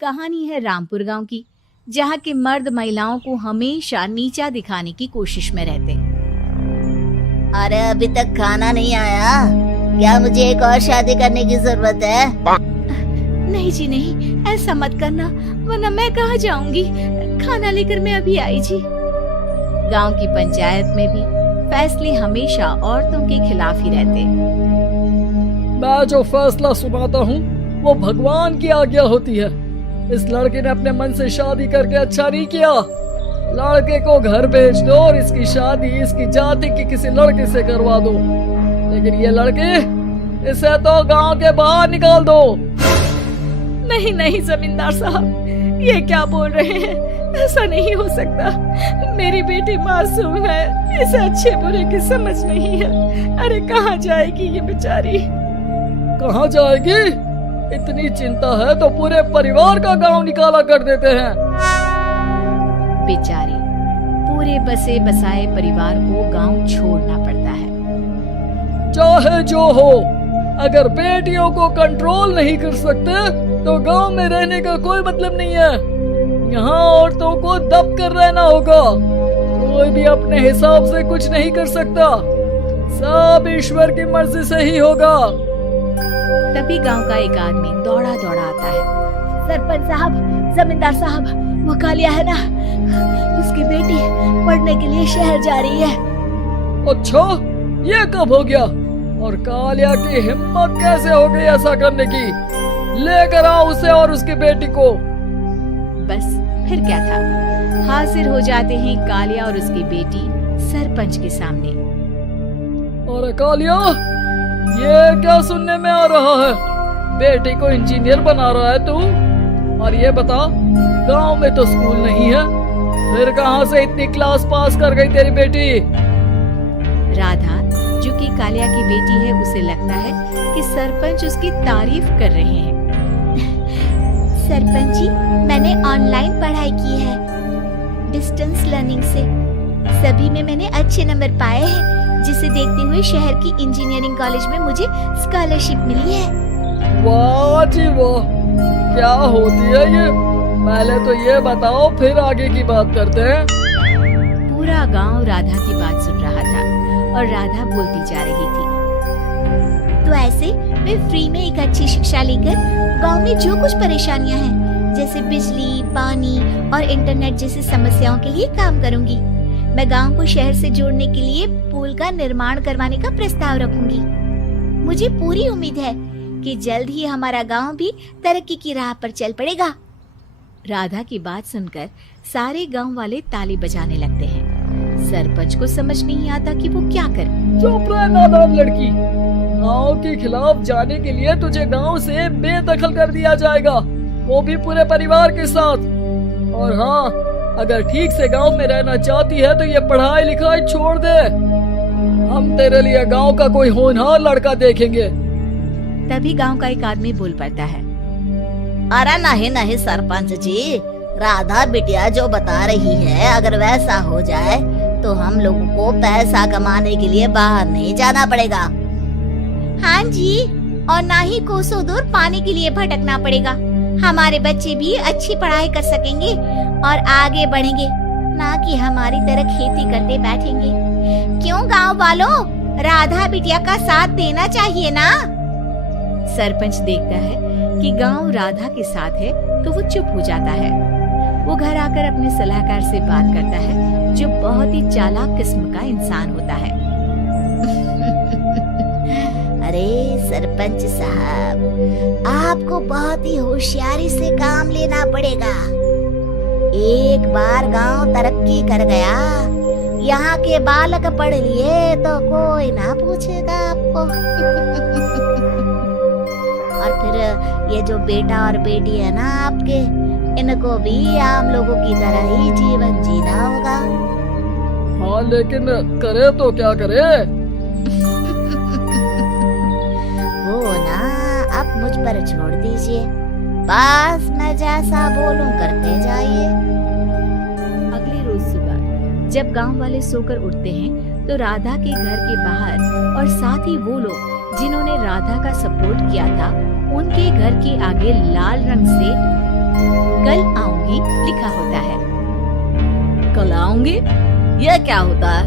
कहानी है रामपुर गांव की, जहां के मर्द महिलाओं को हमेशा नीचा दिखाने की कोशिश में रहते। अरे अभी तक खाना नहीं आया क्या? मुझे एक और शादी करने की जरूरत है। नहीं जी नहीं, ऐसा मत करना, वरना मैं कहाँ जाऊंगी। खाना लेकर मैं अभी आई जी। गांव की पंचायत में भी फैसले हमेशा औरतों के खिलाफ ही रहते। मैं जो फैसला सुनाता हूँ वो भगवान की आज्ञा होती है। इस लड़के ने अपने मन से शादी करके अच्छा नहीं किया। लड़के को घर भेज दो और इसकी शादी इसकी जाति के किसी लड़के से करवा दो। लेकिन ये लड़की, इसे तो गांव के बाहर निकाल दो। नहीं नहीं जमींदार साहब, ये क्या बोल रहे हैं? ऐसा नहीं हो सकता। मेरी बेटी मासूम है, इसे अच्छे बुरे की समझ नहीं है। अरे कहाँ जाएगी ये बेचारी? कहाँ जाएगी? इतनी चिंता है तो पूरे परिवार का गांव निकाला कर देते हैं। बेचारी, पूरे बसे बसाए परिवार को गांव छोड़ना पड़ता है। चाहे जो हो, अगर बेटियों को कंट्रोल नहीं कर सकते तो गांव में रहने का कोई मतलब नहीं है। यहाँ औरतों को दब कर रहना होगा। कोई भी अपने हिसाब से कुछ नहीं कर सकता, सब ईश्वर की मर्जी से ही होगा। तभी गांव का एक आदमी दौड़ा दौड़ा आता है। सरपंच साहब, जमींदार साहब, वो कालिया है ना, उसकी बेटी पढ़ने के लिए शहर जा रही है। अच्छा, ये कब हो गया? और कालिया की हिम्मत कैसे हो गई ऐसा करने की? लेकर आओ उसे और उसकी बेटी को। बस फिर क्या था, हाजिर हो जाते हैं कालिया और उसकी बेटी सरपंच के सामने। अरे कालिया, ये क्या सुनने में आ रहा है? बेटी को इंजीनियर बना रहा है तू? और ये बता, गांव में तो स्कूल नहीं है, फिर कहां से इतनी क्लास पास कर गई तेरी बेटी? राधा, जो कि कालिया की बेटी है, उसे लगता है कि सरपंच उसकी तारीफ कर रहे हैं। सरपंच जी, मैंने ऑनलाइन पढ़ाई की है, डिस्टेंस लर्निंग से। सभी में मैंने अच्छे नंबर पाए हैं, जिसे देखते हुए शहर की इंजीनियरिंग कॉलेज में मुझे स्कॉलरशिप मिली है। वाह जी वाह, क्या होती है ये? पहले तो ये बताओ, फिर आगे की बात करते हैं। पूरा गांव राधा की बात सुन रहा था और राधा बोलती जा रही थी। तो ऐसे मैं फ्री में एक अच्छी शिक्षा लेकर गांव में जो कुछ परेशानियां हैं, जैसे बिजली, पानी और इंटरनेट जैसी समस्याओं के लिए काम करूंगी। मैं गांव को शहर से जोड़ने के लिए पुल का निर्माण करवाने का प्रस्ताव रखूंगी। मुझे पूरी उम्मीद है कि जल्द ही हमारा गांव भी तरक्की की राह पर चल पड़ेगा। राधा की बात सुनकर सारे गांव वाले ताली बजाने लगते हैं। सरपंच को समझ नहीं आता कि वो क्या करे। चुप रह नादान लड़की, गांव के खिलाफ जाने के लिए तुझे गांव से बेदखल कर दिया जाएगा, वो भी पूरे परिवार के साथ। और हाँ, अगर ठीक से गांव में रहना चाहती है तो ये पढ़ाई लिखाई छोड़ दे। हम तेरे लिए गांव का कोई होनहार लड़का देखेंगे। तभी गांव का एक आदमी बोल पड़ता है। अरे नहीं नहीं सरपंच जी, राधा बिटिया जो बता रही है, अगर वैसा हो जाए तो हम लोगों को पैसा कमाने के लिए बाहर नहीं जाना पड़ेगा। हाँ जी, और ना ही कोसों दूर पानी के लिए भटकना पड़ेगा। हमारे बच्चे भी अच्छी पढ़ाई कर सकेंगे और आगे बढ़ेंगे, ना कि हमारी तरह खेती करते बैठेंगे। क्यों गांव वालों, राधा बिटिया का साथ देना चाहिए ना। सरपंच देखता है कि गांव राधा के साथ है तो वो चुप हो जाता है। वो घर आकर अपने सलाहकार से बात करता है, जो बहुत ही चालाक किस्म का इंसान होता है। अरे सरपंच साहब, आपको बहुत ही होशियारी से काम लेना पड़ेगा। एक बार गांव तरक्की कर गया, यहाँ के बालक पढ़ लिए तो कोई ना पूछेगा आपको। और फिर ये जो बेटा और बेटी है ना आपके, इनको भी आम लोगों की तरह ही जीवन जीना होगा। हाँ, लेकिन करे तो क्या करे? वो ना अब मुझ पर छोड़ दीजिए, बस मैं जैसा बोलूं करते जाइए। अगले रोज सुबह जब गांव वाले सोकर उठते हैं तो राधा के घर के बाहर और साथ ही वो लोग जिन्होंने राधा का सपोर्ट किया था, उनके घर के आगे लाल रंग से कल आऊंगी लिखा होता है। कल आऊंगी, ये क्या होता है?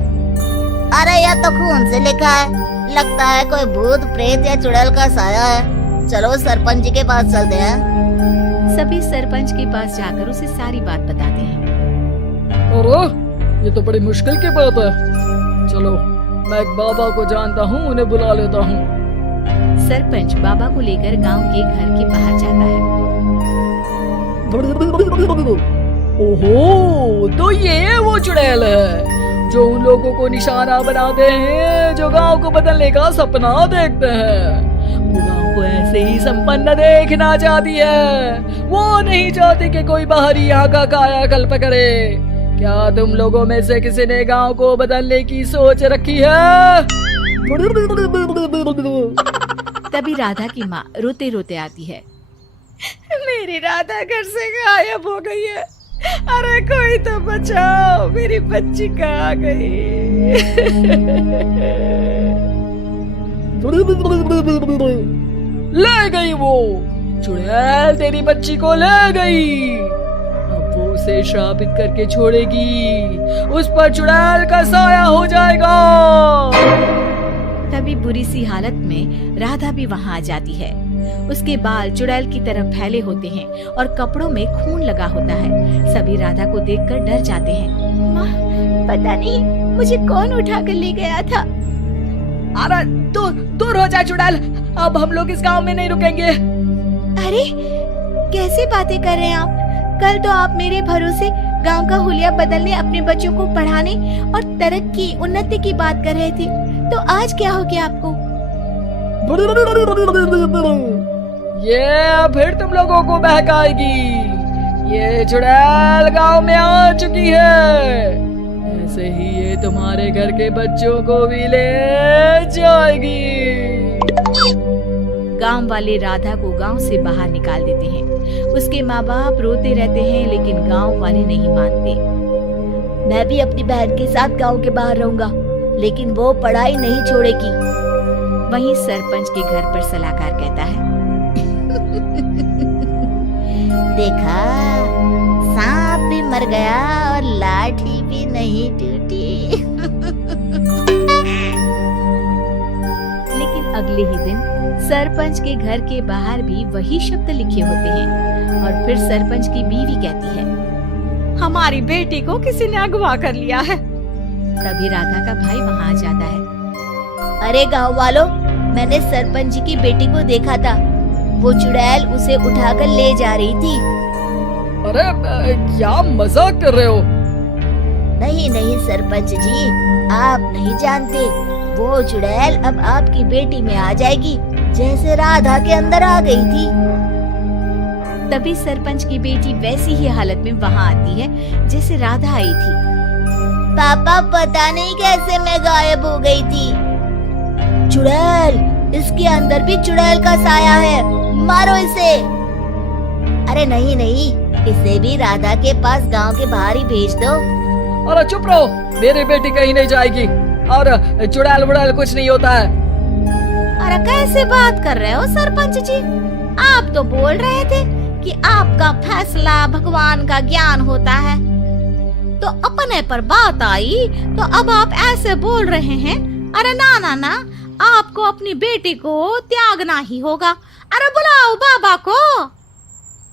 अरे यह तो खून से लिखा है, लगता है कोई भूत प्रेत या चुड़ैल का साया है। चलो सरपंच जी के पास चलते हैं। सभी सरपंच के पास जाकर उसे सारी बात बताते हैं। अरे ये तो बड़ी मुश्किल की बात है। चलो मैं एक बाबा को जानता हूँ, उन्हें बुला लेता हूँ। सरपंच बाबा को लेकर गांव के घर के बाहर जाता है। ओहो, तो ये वो चुड़ैल है जो उन लोगों को निशाना बनाते हैं जो गांव को बदलने का सपना देखते हैं। वो गांव को ऐसे ही संपन्न देखना चाहती है, वो नहीं चाहती कि कोई बाहरी यहाँ का कायाकल्प करे। क्या तुम लोगों में से किसी ने गांव को बदलने की सोच रखी है? तभी राधा की माँ रोते रोते आती है। मेरी राधा घर से गायब हो गई है। अरे कोई तो बचाओ, मेरी बच्ची कहाँ गई? ले गई वो चुड़ैल, तेरी बच्ची को ले गई। अब वो उसे श्रापित करके छोड़ेगी, उस पर चुड़ैल का साया हो जाएगा। तभी बुरी सी हालत में राधा भी वहाँ आ जाती है। उसके बाल चुड़ैल की तरफ फैले होते हैं और कपड़ों में खून लगा होता है। सभी राधा को देखकर डर जाते हैं। माँ, पता नहीं मुझे कौन उठा कर ले गया था। अरे दूर हो जा चुड़ैल, अब हम लोग इस गांव में नहीं रुकेंगे। अरे कैसे बातें कर रहे हैं आप? कल तो आप मेरे भरोसे गांव का हुलिया बदलने, अपने बच्चों को पढ़ाने और तरक्की उन्नति की बात कर रहे थे, तो आज क्या हो गया आपको? ये फिर तुम लोगों को बहकाएगी। ये चुड़ैल गांव में आ चुकी है, ऐसे ही ये तुम्हारे घर के बच्चों को भी ले जाएगी। गांव वाले राधा को गांव से बाहर निकाल देते हैं। उसके माँ बाप रोते रहते हैं, लेकिन गांव वाले नहीं मानते। मैं भी अपनी बहन के साथ गांव के बाहर रहूंगा, लेकिन वो पढ़ाई नहीं छोड़ेगी। वहीं सरपंच के घर पर सलाहकार कहता है। देखा, सांप भी मर गया और लाठी भी नहीं टूटी। लेकिन अगले ही दिन सरपंच के घर के बाहर भी वही शब्द लिखे होते हैं। और फिर सरपंच की बीवी कहती है, हमारी बेटी को किसी ने अगवा कर लिया है। तभी राधा का भाई वहाँ आ जाता है। अरे गांव वालों, मैंने सरपंच जी की बेटी को देखा था। वो चुड़ैल उसे उठाकर ले जा रही थी। अरे क्या मजाक कर रहे हो? नहीं नहीं सरपंच जी, आप नहीं जानते। वो चुड़ैल अब आपकी बेटी में आ जाएगी, जैसे राधा के अंदर आ गई थी। तभी सरपंच की बेटी वैसी ही हालत में वहाँ आती है जैसे राधा आई थी। पापा, पता नहीं कैसे मैं गायब हो गई थी। चुड़ैल, इसके अंदर भी चुड़ैल का साया है, मारो इसे। अरे नहीं नहीं, इसे भी राधा के पास गांव के बाहर ही भेज दो। अरे चुप रहो, मेरी बेटी कहीं नहीं जाएगी और चुड़ैल वुड़ैल कुछ नहीं होता है। अरे कैसे बात कर रहे हो सरपंच जी? आप तो बोल रहे थे कि आपका फैसला भगवान का ज्ञान होता है, तो अपने पर बात आई तो अब आप ऐसे बोल रहे हैं। अरे ना ना ना, आपको अपनी बेटी को त्यागना ही होगा। अरे बुलाओ बाबा को।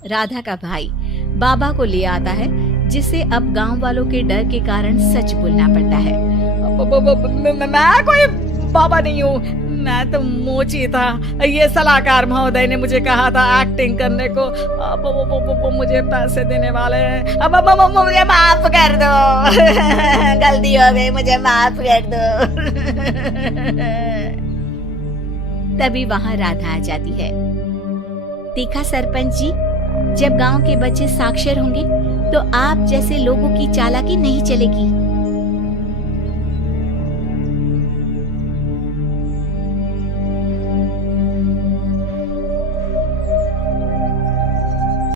राधा का भाई बाबा को ले आता है, जिसे अब गांव वालों के डर के कारण सच बोलना पड़ता है। मैं कोई बाबा नहीं हूँ, मैं तो मोची था। ये सलाहकार महोदय ने मुझे कहा था एक्टिंग करने को। वो मुझे पैसे देने वाले हैं। अब मुझे माफ कर दो। गलती हो गई, मुझे माफ कर दो। तभी वहाँ राधा आ जाती है। देखा सरपंच जी, जब गांव के बच्चे साक्षर होंगे तो आप जैसे लोगों की चालाकी नहीं चलेगी।